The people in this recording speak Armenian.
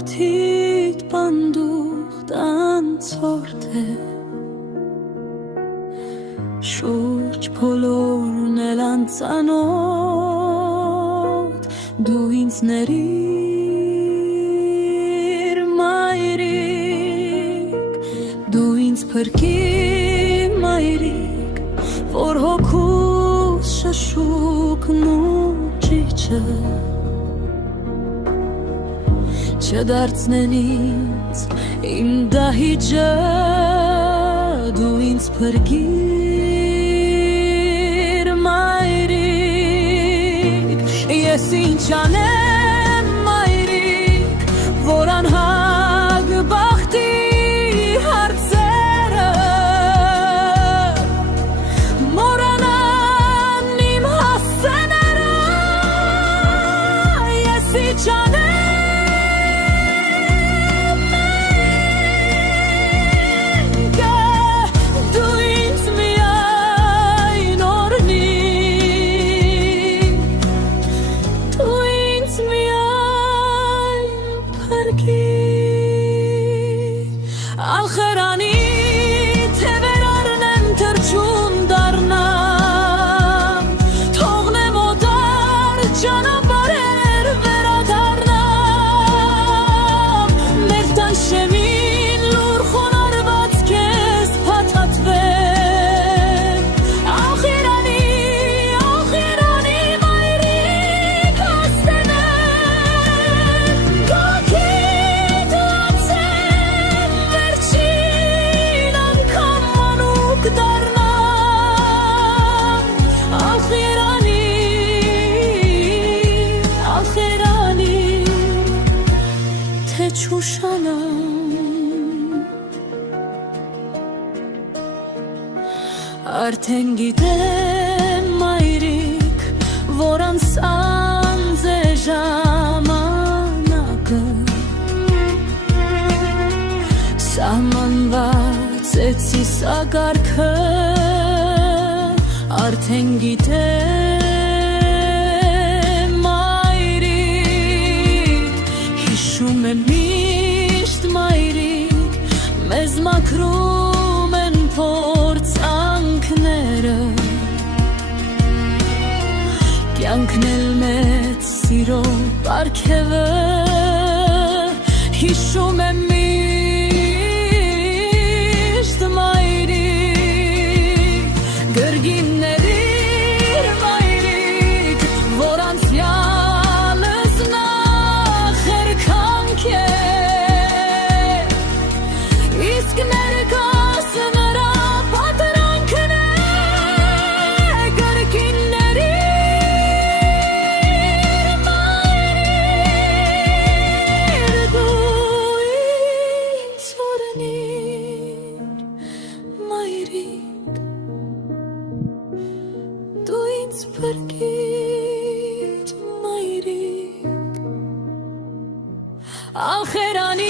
որդիդ պանդուխտան ցորդ է շուրջ բոլորն էլ անծանոթ դու ինձ ների Դու ինձ փրկի մայրիկ, որ հոգուս շշուկն ու ճիճը չդարձնեն ինձ իմ դահիճը Դու ինձ փրկիր մայրիկ Ես ինչ անեմ մայրիկ, որ անհագ բախտի Ախրանի թևերարն են թրջուն դառնամ Թողնեմ օտար ճանապարհեր վերադառնամ Մեր տան շեմին լուր խոնարհված քեզ փաթաթվեմ Ախրանի մայրիկ հասնեմ Գոքիդ անցեմ վերջին անգամ մանուկ դառնամ Ախրանի թե չուշանամ Արդեն գիտեմ մայրիկ, որ անսանձ է ժամանակը Սահմանված էցի սակարգը Արդեն գիտեմ մայրիկ Հիշում եմ միշտ մայրիկ Մեզ մաքրում են փորձանքները Կյանքն էլ մեծ սիրո պարգևը Հիշում եմ միշտ մայրիկ Գրգիններիր մայրիկ Որ անցյալս նախերքանք է Իսկ ներկաս նրա պատրանքն է Գրգիններիր մայրիկ Դու ինձ օրհնիր մայրիկ Դու ինձ փրկիր մայրիկ Ախրանի